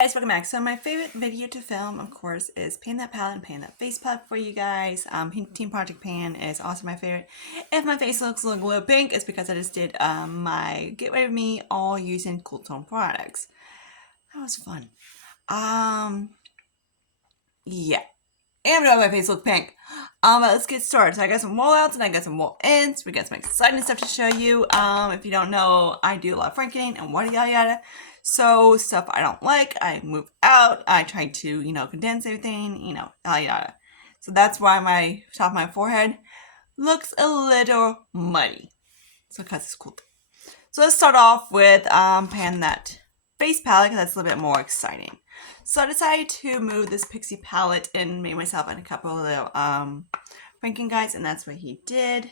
Guys, welcome back. So my favorite video to film, of course, is paint that palette and paint that face palette for you guys. Team Project Pan is also my favorite. If my face looks a little pink, it's because I just did my Get Ready With Me all using Cool Tone products. That was fun. Yeah. And my face look pink. But let's get started. So I got some rollouts and I got some roll-ins. We got some exciting stuff to show you. If you don't know, I do a lot of frankening and yada yada yada. So stuff I don't like, I move out. I try to, condense everything, yada yada. So that's why my top of my forehead looks a little muddy. So because it's cool. So let's start off with pan that face palette because that's a little bit more exciting. So I decided to move this Pixie palette and make myself in a couple of little Franken guys, and that's what he did.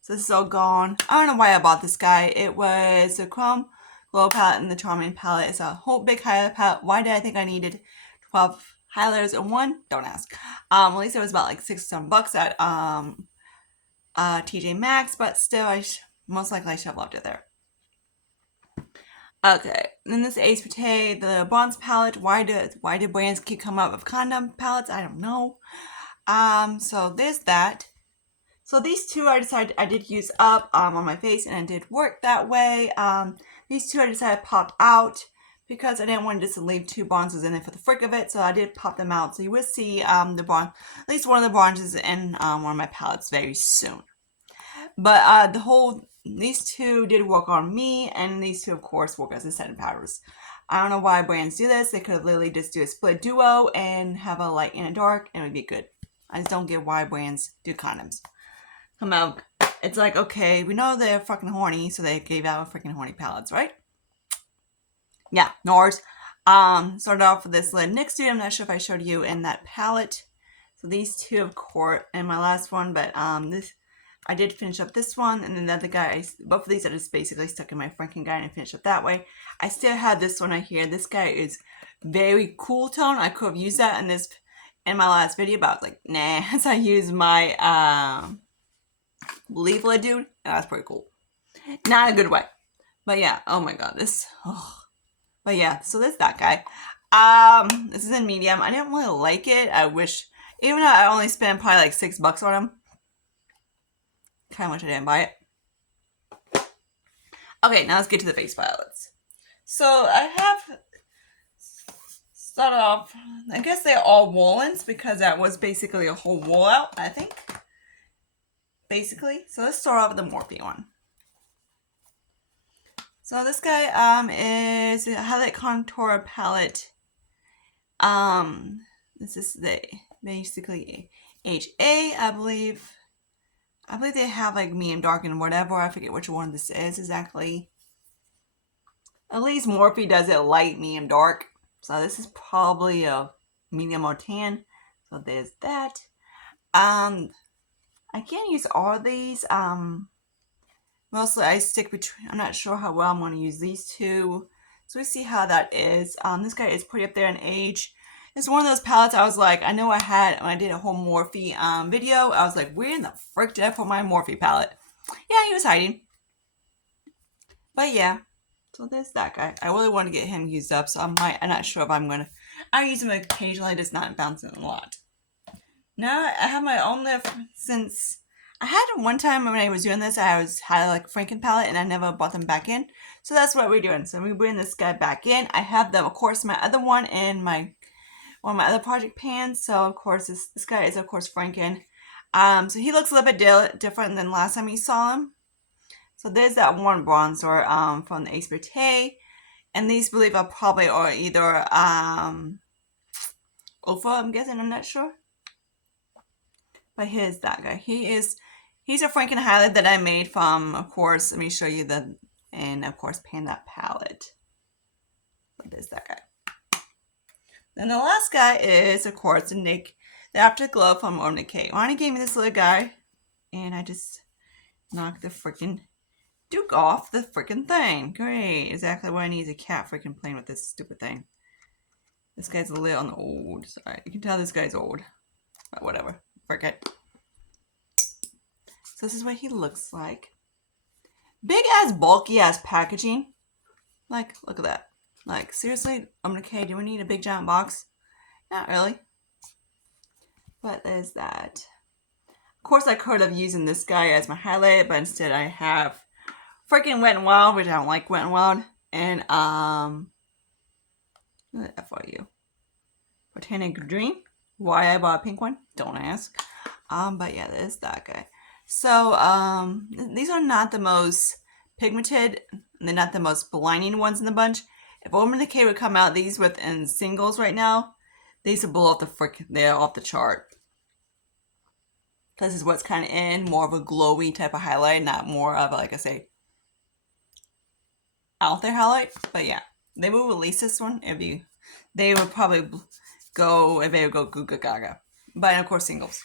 So this is all gone. I don't know why I bought this guy. It was the Chrome Glow palette and the Charming palette. It's a whole big highlight palette. Why did I think I needed 12 highlighters in one? Don't ask. At least it was about like $6 or $7 at TJ Maxx, but still, most likely I should have left it there. Okay, then this Ace Pate, the bronze palette. Why do brands keep coming up with condom palettes? I don't know. So there's that. So these two I decided I did use up on my face, and it did work that way. These two I decided popped out because I didn't want to just leave two bronzes in there for the frick of it. So I did pop them out. So you will see the bronze, at least one of the bronzes in one of my palettes very soon. But these two did work on me, and these two, of course, work as the setting powders. I don't know why brands do this. They could have literally just do a split duo and have a light and a dark, and it would be good. I just don't get why brands do condoms. Come out. It's like, okay, we know they're fucking horny, so they gave out freaking horny palettes, right? Yeah, NARS. Started off with this lid NYX Dude. I'm not sure if I showed you in that palette. So these two, of course, and my last one, but this I did finish up this one, and then the other guy, both of these I just basically stuck in my Franken guy and finished up that way. I still have this one right here. This guy is very cool tone. I could have used that in my last video, but I was like, nah. So I used my Leaflet Dude, and that's pretty cool. Not in a good way. But yeah, oh my god, But yeah, so there's that guy. This is in medium. I didn't really like it. I wish, even though I only spent probably like $6 on him, kind of wish I didn't buy it. Okay, now let's get to the face palettes. So I have started off, I guess they're all Woolens because that was basically a whole wool out, I think. Basically. So let's start off with the Morphe one. So this guy is a highlight contour palette. This is basically HA, I believe. I believe they have like medium, dark, and whatever. I forget which one this is exactly. At least Morphe does it light, medium, dark. So this is probably a medium or tan. So there's that. I can't use all of these. Mostly I stick between. I'm not sure how well I'm going to use these two. So we see how that is. This guy is pretty up there in age. It's one of those palettes I was like, I know I had when I did a whole Morphe video. I was like, where in the frick did I put my Morphe palette? Yeah, he was hiding. But yeah, so there's that guy. I really want to get him used up, so I'm not sure if I'm gonna. I use him occasionally, just not bouncing a lot. Now I have my own lip since I had one time when I was doing this. I had like a Franken palette, and I never bought them back in. So that's what we're doing. So we bring this guy back in. I have them, of course, my other one in one of my other project pans. So of course this guy is of course Franken. So he looks a little bit different than last time you saw him. So there's that one bronzer from the Ace Pate. And these, believe I probably are either Ofa, I'm guessing, I'm not sure. But here's that guy. He's a Franken highlight that I made from, of course, let me show you and of course pan that palette. So there's that guy. Then the last guy is, of course, the Afterglow from Urban Decay. Ronnie gave me this little guy, and I just knocked the freaking Duke off the freaking thing. Great. Exactly what I need is a cat freaking playing with this stupid thing. This guy's a little on the old side. You can tell this guy's old. But whatever. Forget. So this is what he looks like. Big ass, bulky ass packaging. Like, look at that. Like, seriously, okay, do we need a big giant box? Not really. But there's that. Of course, I could have used this guy as my highlight, but instead I have freaking Wet n Wild, which I don't like Wet n Wild, and FYU, Botanic Dream. Why I bought a pink one? Don't ask. But yeah, there's that guy. So these are not the most pigmented. They're not the most blinding ones in the bunch. If Urban Decay would come out these within singles right now, these would blow off the they're off the chart. This is what's kind of in, more of a glowy type of highlight, not more of, like I say, out there highlight. But yeah, they will release this one they would probably go, if they would go Goo Gaga. But of course, singles.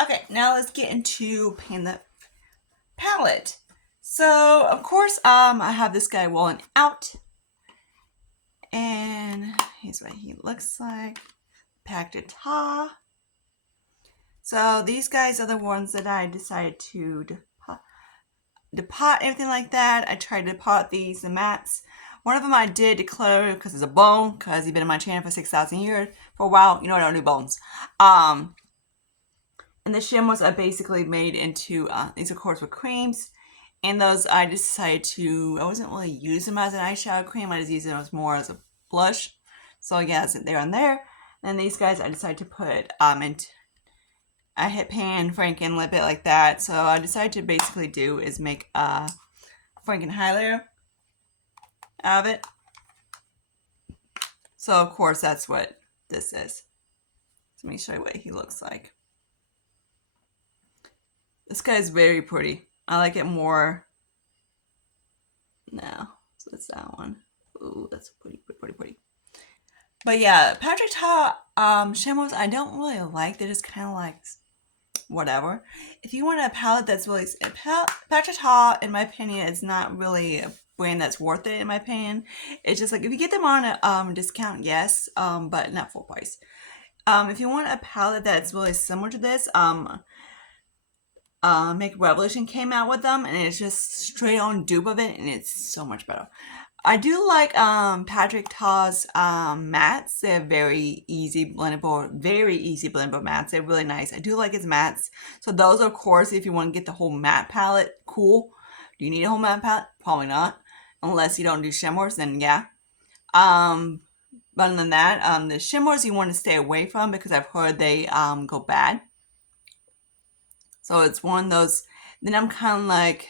Okay, now let's get into Panda palette. So, of course, I have this guy rolling out. And here's what he looks like. Packed Ta. So, these guys are the ones that I decided to depot, everything like that. I tried to depot these, the mats. One of them I did declare because it's a bone, because he's been in my channel for 6,000 years. For a while, you know I don't do bones. And the shimmers are basically made into, these of course were creams. And those I decided to, I wasn't really using them as an eyeshadow cream. I just used them as more as a blush. So yeah, they're on there. And these guys I decided to put into, I hit pan, Franken, lip it like that. So I decided to basically do is make a Franken highlighter out of it. So of course that's what this is. So let me show you what he looks like. This guy is very pretty. I like it more now. So it's that one. Ooh, that's pretty. But yeah, Patrick Ta shimmers I don't really like. They're just kind of like whatever. If you want a palette that's really Patrick Ta, in my opinion, is not really a brand that's worth it. In my opinion, it's just like if you get them on a discount, yes, but not full price. If you want a palette that's really similar to this, Makeup Revolution came out with them, and it's just straight on dupe of it, and it's so much better. I do like Patrick Ta's mattes. They're very easy blendable mattes. They're really nice. I do like his mattes. So those, of course, if you want to get the whole matte palette, cool. Do you need a whole matte palette? Probably not. Unless you don't do shimmers, then yeah. But other than that, the shimmers you want to stay away from because I've heard they go bad. So it's one of those, then I'm kind of like,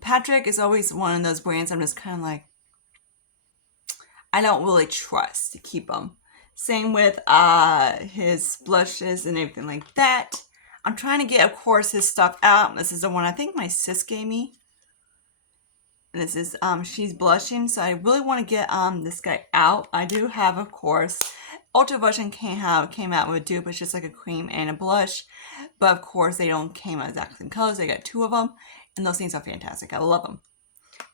Patrick is always one of those brands I'm just kind of like, I don't really trust to keep them. Same with his blushes and everything like that. I'm trying to get, of course, his stuff out. This is the one I think my sis gave me. And this is, she's blushing. So I really want to get this guy out. I do have, of course, Ultra Version came out with dupe. It's just like a cream and a blush. But of course, they don't came out exactly in colors. I got two of them. And those things are fantastic. I love them.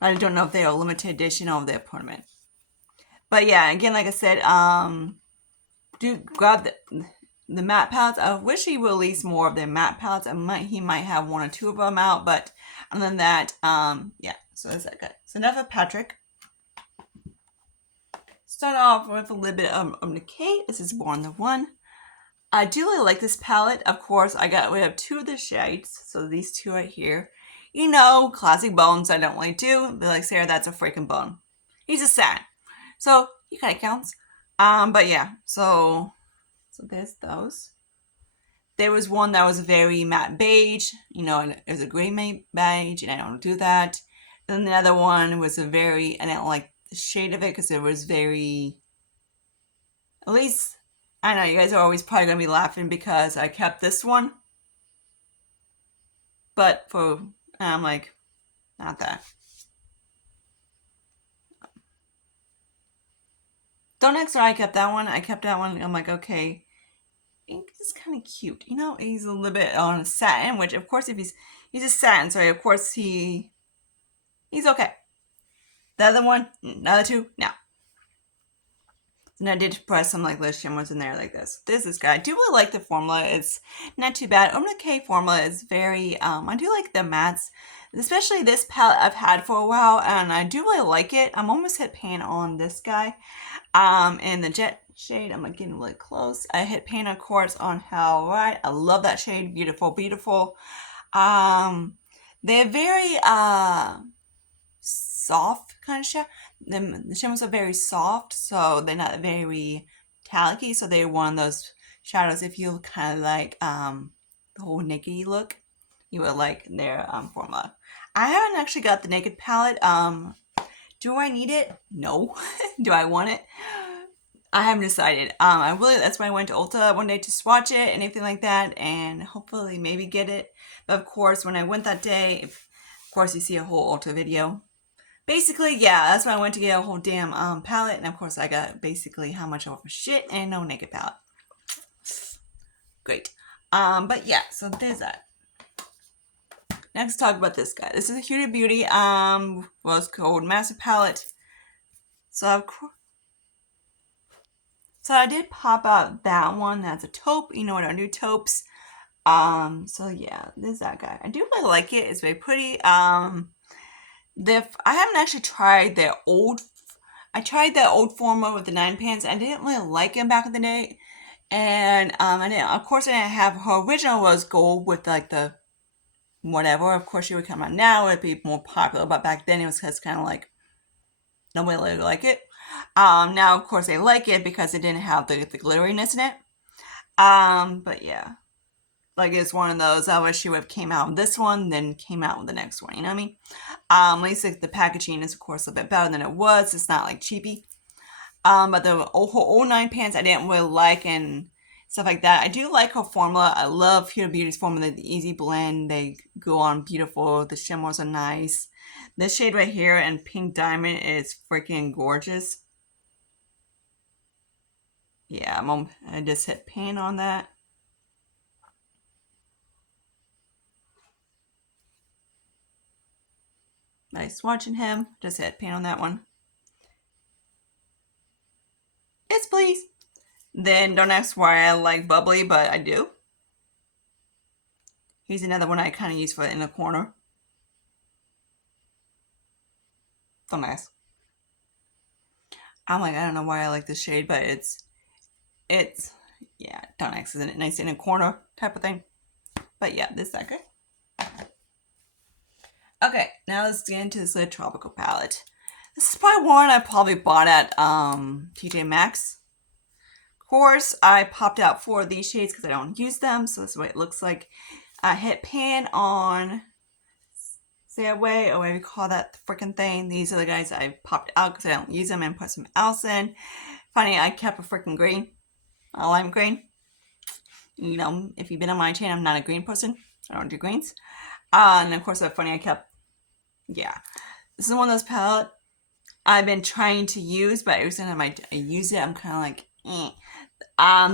I don't know if they are limited edition or if they're permanent. But yeah, again, like I said, do grab the matte palettes. I wish he would release more of their matte palettes. He might have one or two of them out. But other than that, yeah. So that's that good. So enough of Patrick. Start off with a little bit of Decay. This is Born the One. I do really like this palette. Of course, we have two of the shades. So these two right here. You know, classic bones I don't really do. But like Sarah, that's a freaking bone. He's a sad. So he kind of counts. But yeah, so there's those. There was one that was very matte beige. You know, and it was a gray matte beige, and I don't do that. And the other one was a very, I didn't like the shade of it because it was very, at least, I know you guys are always probably going to be laughing because I kept this one. But I'm like, not that. Don't ask why I kept that one. I kept that one. I'm like, okay, ink is kind of cute. You know, he's a little bit on a satin, which of course if he's a satin, so of course he's okay. The other one, another two, no. And I did press some like little shimmers in there like this. This guy. I do really like the formula. It's not too bad. Urban Decay formula is very, I do like the mattes. Especially this palette I've had for a while, and I do really like it. I'm almost hit pan on this guy. In the Jet shade, I'm getting really close. I hit pan, of course, on Hell Right. I love that shade. Beautiful, beautiful. They're very, soft kind of shadow. The shimmers are very soft, so they're not very metallic-y, so they're one of those shadows if you kind of like the whole naked look, you would like their formula. I haven't actually got the Naked palette. Do I need it? No. Do I want it? I haven't decided. That's why I went to Ulta one day to swatch it, anything like that, and hopefully maybe get it. But of course, when I went that day, of course you see a whole Ulta video. Basically, yeah, that's why I went to get a whole damn palette, and of course I got basically how much over shit and no Naked palette. Great. But yeah, so there's that. Next, talk about this guy. This is a Huda Beauty Rose Gold Master Palette. So I did pop out that one. That's a taupe. You know what I do, taupes. So yeah, this is that guy. I do really like it. It's very pretty. I haven't actually tried their old. I tried the old formula with the 9 pans. I didn't really like them back in the day, and I didn't. Of course, I didn't have her original Rose Gold with like the whatever. Of course, she would come out now. It'd be more popular, but back then it was kind of like nobody really liked it. Now of course they like it because it didn't have the glitteriness in it. But yeah. Like it's one of those, I wish she would have came out with this one, then came out with the next one, you know what I mean? At least like, the packaging is of course a bit better than it was. It's not like cheapy. But the old 9 pans I didn't really like and stuff like that. I do like her formula. I love Huda Beauty's formula, the easy blend. They go on beautiful. The shimmers are nice. This shade right here and Pink Diamond is freaking gorgeous. Yeah, I just hit pan on that. Nice watching him. Just hit pan on that one. Yes, please. Then don't ask why I like Bubbly, but I do. He's another one I kind of use for in the corner. So nice. I'm like, I don't know why I like this shade, but it's, yeah, don't ask, isn't it nice in a corner type of thing? But yeah, this is that good. Okay, now let's get into this little tropical palette. This is probably one I probably bought at TJ Maxx. Of course, I popped out 4 of these shades because I don't use them, so this is what it looks like. I hit pan on Away, or whatever you call that freaking thing. These are the guys I popped out because I don't use them, and put some else in. Funny, I kept a freaking green, a lime green. You know, if you've been on my channel, I'm not a green person. I don't do greens. And of course, that's funny, I kept, yeah. This is one of those palettes I've been trying to use, but every time I use it, I'm kind of like, eh.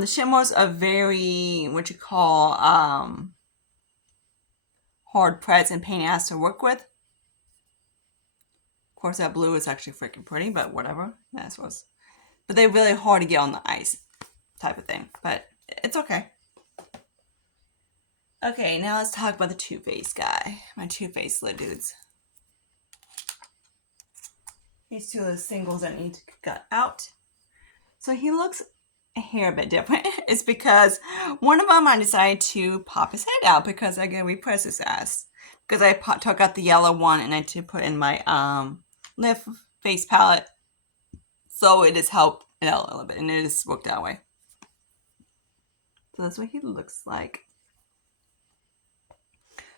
The shimmers are very, what you call, hard press and pain ass to work with. Of course, that blue is actually freaking pretty, but whatever. That's what's. But they're really hard to get on the ice, type of thing. But it's okay. Okay, now let's talk about the Too Faced guy. My Too Faced little dudes. These two are the singles that need to cut out. So he looks a hair bit different. It's because one of them I decided to pop his head out because I gotta repress his ass. Because I took out the yellow one and I to put in my lift face palette. So it has helped it out a little bit and it has worked that way. So that's what he looks like.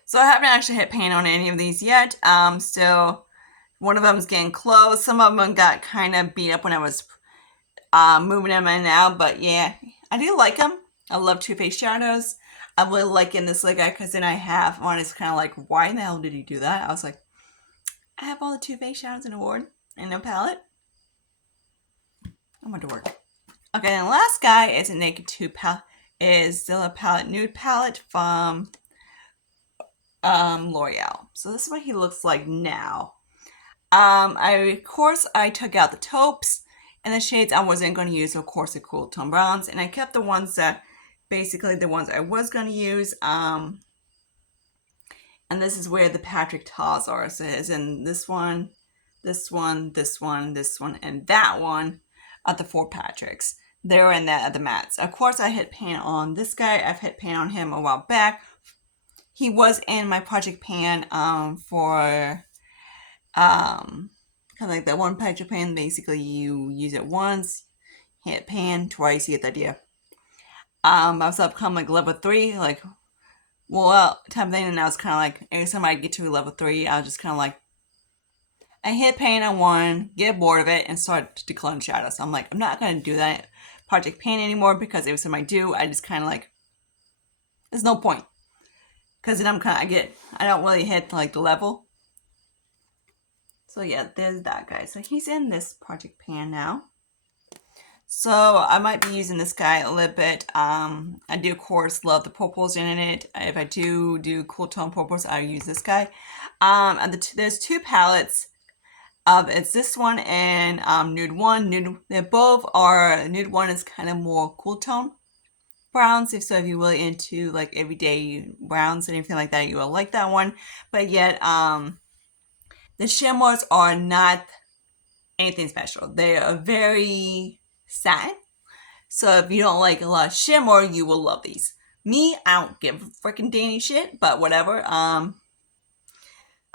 So I haven't actually hit paint on any of these yet. Still, one of them is getting close. Some of them got kind of beat up when I was moving them in and out. But yeah, I do like them. I love Too Faced shadows. I really like in this guy because then I have one. It's kind of like, why in the hell did he do that? I was like, I have all the Too Faced shadows in a ward in a palette. I want to work. Okay, and the last guy is a Naked 2 palette. Is still a palette, nude palette from L'Oreal. So this is what he looks like now. Of course, I took out the taupes And the shades I wasn't going to use, of course, the cool tone browns. And I kept the ones that, basically the ones I was going to use. And this is where the Patrick Ta's are. So it's in this one, this one, this one, this one, and that one are the 4 Patricks. They're in the mats. Of course, I hit pan on this guy. I've hit pan on him a while back. He was in my project pan for kind of like that one Project Pan. Basically, you use it once, hit pan twice, you get the idea. I was up come like level 3, like, well, type of thing, and I was kind of like, every time I get to level 3, I was just kind of like, I hit pan on one, get bored of it, and start declaring shadows. So I'm like, I'm not going to do that Project Pan anymore, because every time I do, I just kind of like, there's no point. Because then I don't really hit like the level. So yeah, there's that guy. So he's in this Project Pan now. So I might be using this guy a little bit. I do, of course, love the purples in it. If I do cool tone purples, I use this guy. And there's 2 palettes. It's this one and Nude 1. They both are, Nude 1 is kind of more cool tone browns. If you're really into like everyday browns and everything like that, you will like that one. But yet, the shimmers are not anything special. They are very satin. So if you don't like a lot of shimmer, you will love these. Me, I don't give a freaking danny shit, but whatever. I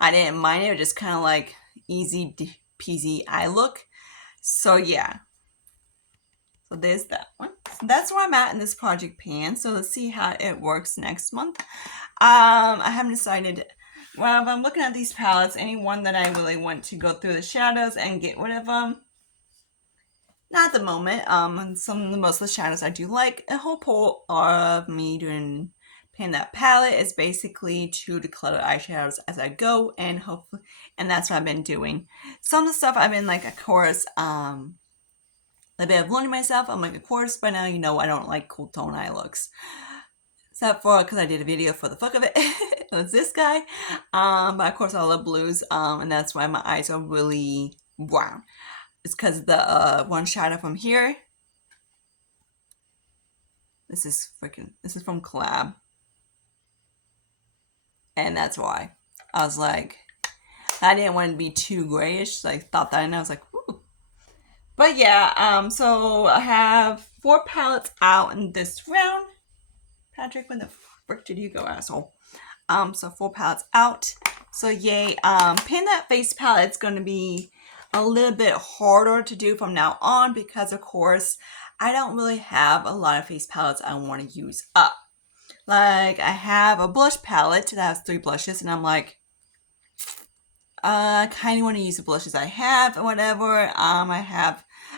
didn't mind it. It was just kind of like easy peasy eye look. So yeah. So there's that one. So that's where I'm at in this Project Pan. So let's see how it works next month. I haven't decided. Well, if I'm looking at these palettes, any one that I really want to go through the shadows and get rid of them. Not at the moment. Most of the shadows I do like. A whole point of me doing pan that palette is basically to declutter eyeshadows as I go, and hopefully, and that's what I've been doing. Some of the stuff I've been like, of course, a bit of learning myself. I'm like, of course, by now you know I don't like cool tone eye looks. Except for because I did a video for the fuck of it. It was this guy. But of course I love blues. And that's why my eyes are really brown. It's because the one shadow from here. This is from Collab. And that's why. I was like, I didn't want to be too grayish. So I thought that, and I was like, ooh. But yeah, so I have 4 palettes out in this round. Patrick, when the frick did you go, asshole? So 4 palettes out. So yay. Pin that face palette is going to be a little bit harder to do from now on, because of course I don't really have a lot of face palettes I want to use up. Like, I have a blush palette that has 3 blushes, and I'm like, I kind of want to use the blushes I have or whatever. I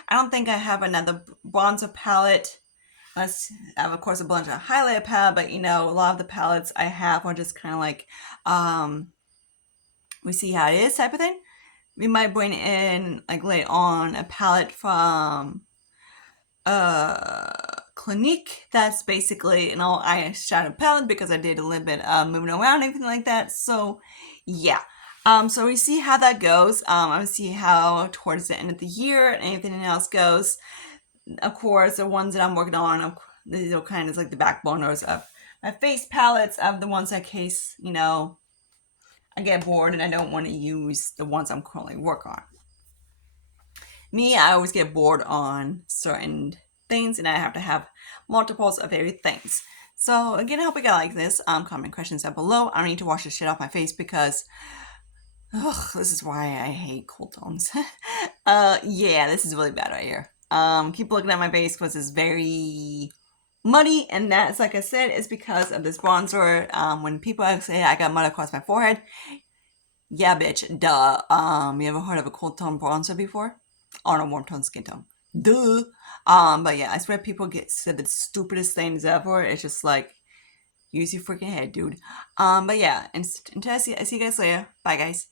don't think I have another bronzer palette. I have, of course, a bunch of highlighter palette, but a lot of the palettes I have are just kind of like, we see how it is type of thing. We might bring in, like, later on, a palette from Clinique. That's basically an all eyeshadow palette, because I did a little bit of moving around, anything like that. So yeah. So we see how that goes. I see how towards the end of the year and anything else goes. Of course, the ones that I'm working on, these are kind of like the backboners of my face palettes, of the ones in case, I get bored and I don't want to use the ones I'm currently working on. Me, I always get bored on certain things, and I have to have multiples of everything. So again, I hope you guys like this. Comment questions down below. I need to wash this shit off my face, because this is why I hate cool tones. Yeah, this is really bad right here. Keep looking at my face because it's very muddy, and that's, like I said, is because of this bronzer. When people say I got mud across my forehead, yeah, bitch, duh. You ever heard of a cool tone bronzer before? Or no, warm tone skin tone. Duh. But yeah, I swear people said the stupidest things ever. It's just like, use your freaking head, dude. But yeah, until I see you guys later. Bye, guys.